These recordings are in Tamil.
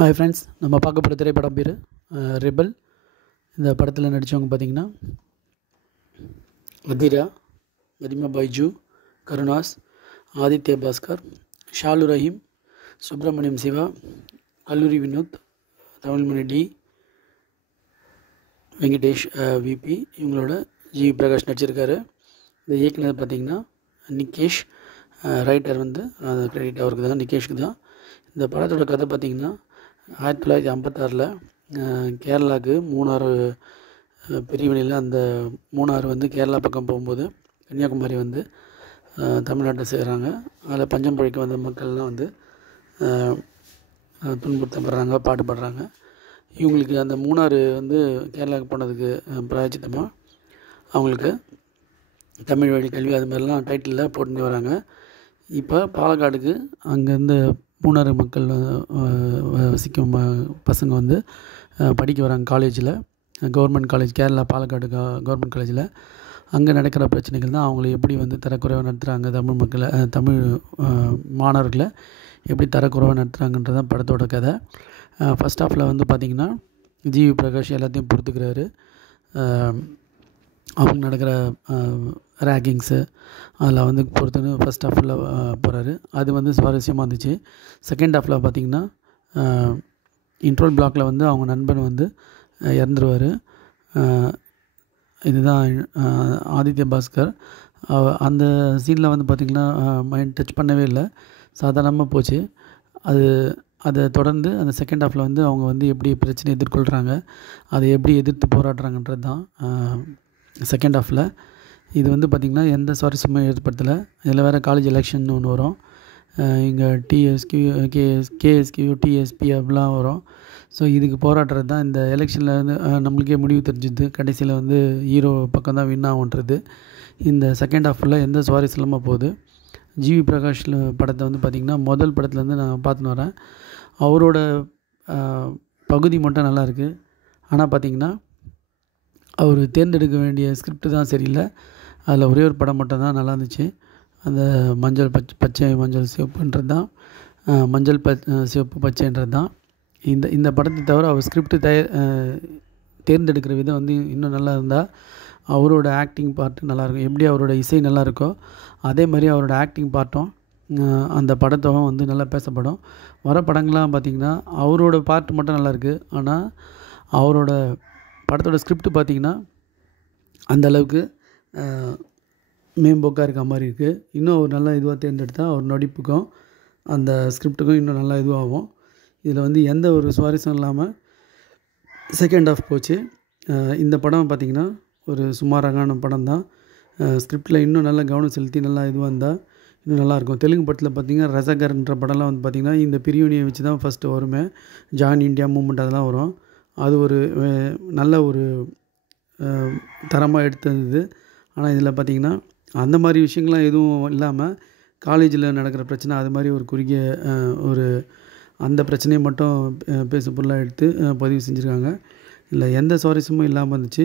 ஹாய் ஃப்ரெண்ட்ஸ், நம்ம பார்க்க போகிற திரைப்படம் பேர் ரெபல். இந்த படத்தில் நடித்தவங்க பார்த்திங்கன்னா அதிரா, மதிமா பைஜு, கருணாஸ், ஆதித்ய பாஸ்கர், ஷாலு ரஹீம், சுப்பிரமணியம் சிவா, கல்லூரி வினோத், தமிழ்மணி டி, வெங்கடேஷ் விபி, இவங்களோட ஜி பிரகாஷ் நடிச்சிருக்காரு. இந்த இயக்குனர் பார்த்திங்கன்னா நிகேஷ். ரைட்டர் வந்து கிரெடிட் அவருக்கு தான், நிகேஷ்க்கு தான். இந்த படத்தோட கதை பார்த்திங்கன்னா 1956 கேரளாவுக்கு மூணாறு பிரிவினையில், அந்த மூணாறு வந்து கேரளா பக்கம் போகும்போது கன்னியாகுமரி வந்து தமிழ்நாட்டை சேர்கிறாங்க. அதில் பஞ்சம் பிழைக்க வந்த மக்கள்லாம் வந்து துன்புறுத்தப்படுறாங்க, பாடுபடுறாங்க. இவங்களுக்கு அந்த மூணாறு வந்து கேரளாவுக்கு போனதுக்கு பிராயச்சித்தமாக அவங்களுக்கு தமிழ் வழி கல்வி அது மாதிரிலாம் டைட்டிலில் போட்டுன்னு வராங்க. இப்போ பாலக்காடுக்கு அங்கேருந்து மூணாறு மக்கள் வசிக்கும் பசங்க வந்து படிக்க வராங்க காலேஜில், government college, Kerala Palakkad government காலேஜில். அங்கே நடக்கிற பிரச்சனைகள் தான் அவங்கள எப்படி வந்து தரக்குறைவாக நடத்துகிறாங்க, தமிழ் மக்களை, தமிழ் மாணவர்களை எப்படி தரக்குறைவாக நடத்துகிறாங்கன்றது தான் படத்தோட கதை. ஃபஸ்ட் ஹாஃபில் வந்து பார்த்திங்கன்னா ஜிவி பிரகாஷ் எல்லாத்தையும் பொறுத்துக்கிறாரு. அவங்க நடக்கிற ரேக்கிங்ஸு அதில் வந்து பொறுத்துன்னு ஃபஸ்ட் ஹாஃபில் போகிறாரு. அது வந்து சுவாரஸ்யமாக இருந்துச்சு. செகண்ட் ஹாஃபில் பார்த்திங்கன்னா இன்ட்ரோல் பிளாக்கில் வந்து அவங்க நண்பன் வந்து இறந்துருவார். இதுதான் ஆதித்ய பாஸ்கர். அந்த சீனில் வந்து பார்த்திங்கன்னா மைண்ட் டச் பண்ணவே இல்லை, சாதாரணமாக போச்சு. அதை தொடர்ந்து அந்த செகண்ட் ஹாஃபில் வந்து அவங்க வந்து எப்படி பிரச்சனை எதிர்கொள்கிறாங்க, அதை எப்படி எதிர்த்து போராடுறாங்கன்றது தான் செகண்ட் ஹாஃபில். இது வந்து பார்த்திங்கன்னா எந்த சுவாரஸ்யமும் ஏற்படுத்தலை. இதில் வேறு காலேஜ் எலெக்ஷன் ஒன்று வரும். இங்கே டிஎஸ்கியூ, கேஎஸ்கியூ, டிஎஸ்பி அப்படிலாம் வரும். ஸோ இதுக்கு போராடுறது தான். இந்த எலெக்ஷனில் வந்து நம்மளுக்கே முடிவு தெரிஞ்சுது, கடைசியில் வந்து ஹீரோ பக்கம் தான் வின் ஆகுன்றது. இந்த செகண்ட் ஹாஃபில் எந்த சுவாரஸ்யம் இல்லாமல் போகுது. ஜிவி பிரகாஷ் படத்தை வந்து பார்த்திங்கன்னா முதல் படத்துலேருந்து நான் பார்த்துன்னு வரேன். அவரோட பகுதி மட்டும் நல்லாயிருக்கு. ஆனால் பார்த்திங்கன்னா அவர் தேர்ந்தெடுக்க வேண்டிய ஸ்கிரிப்ட் தான் சரியில்லை. அதில் ஒரே ஒரு படம் மட்டும் தான் நல்லா இருந்துச்சு. அந்த மஞ்சள் பச்சை மஞ்சள் சிவப்புன்றது தான், மஞ்சள் சிவப்பு பச்சைன்றது தான். இந்த படத்தை தவிர அவர் ஸ்கிரிப்ட் தேர்ந்தெடுக்கிற விதம் வந்து இன்னும் நல்லா இருந்தால் அவரோட ஆக்டிங் பார்ட்டு நல்லாயிருக்கும். எப்படி அவரோட இசை நல்லா இருக்கோ அதே மாதிரி அவரோட ஆக்டிங் பார்ட்டும் அந்த படத்தும் வந்து நல்லா பேசப்படும். வர படங்கள்லாம் பார்த்திங்கன்னா அவரோட பார்ட் மட்டும் நல்லாயிருக்கு. ஆனால் அவரோட படத்தோட ஸ்கிரிப்ட் பார்த்திங்கன்னா அந்தளவுக்கு மேம்போக்காக இருக்க மாதிரி இருக்குது. இன்னும் ஒரு நல்ல இதுவாக தேர்ந்தெடுத்தால் அவர் நடிப்புக்கும் அந்த ஸ்கிரிப்டுக்கும் இன்னும் நல்லா இதுவாகும். இதில் வந்து எந்த ஒரு சுவாரஸ்யம் இல்லாமல் செகண்ட் ஹாஃப் போச்சு. இந்த படம் பார்த்திங்கன்னா ஒரு சுமாரான படம் தான். ஸ்கிரிப்டில் இன்னும் நல்லா கவனம் செலுத்தி நல்லா இதுவாக இருந்தால் இன்னும் நல்லாயிருக்கும். தெலுங்கு படத்தில் பார்த்திங்கன்னா ரசகர்ன்ற படம்லாம் வந்து பார்த்திங்கன்னா இந்த பிரிவினையை வச்சு தான் ஃபஸ்ட்டு வருமே. ஜாயின் இண்டியா மூமெண்ட் அதெல்லாம் வரும். அது ஒரு நல்ல ஒரு தரமாக எடுத்தது. ஆனால் இதில் பார்த்திங்கன்னா அந்த மாதிரி விஷயங்கள்லாம் எதுவும் இல்லாமல் காலேஜில் நடக்கிற பிரச்சனை அது மாதிரி ஒரு குறுகிய ஒரு அந்த பிரச்சனையை மட்டும் பேசு பொருளாக எடுத்து பதிவு செஞ்சுருக்காங்க. இல்லை எந்த சுவாரஸ்யமும் இல்லாமல் இருந்துச்சு.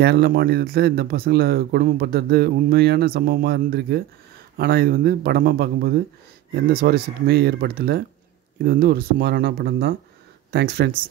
கேரள மாநிலத்தில் இந்த பசங்களை கொடுமைப்படுத்துறது உண்மையான சம்பவமாக இருந்திருக்கு. ஆனால் இது வந்து படமாக பார்க்கும்போது எந்த சுவாரஸ்யத்தையுமே ஏற்படுத்தலை. இது வந்து ஒரு சுமாரான படம் தான். Thanks friends.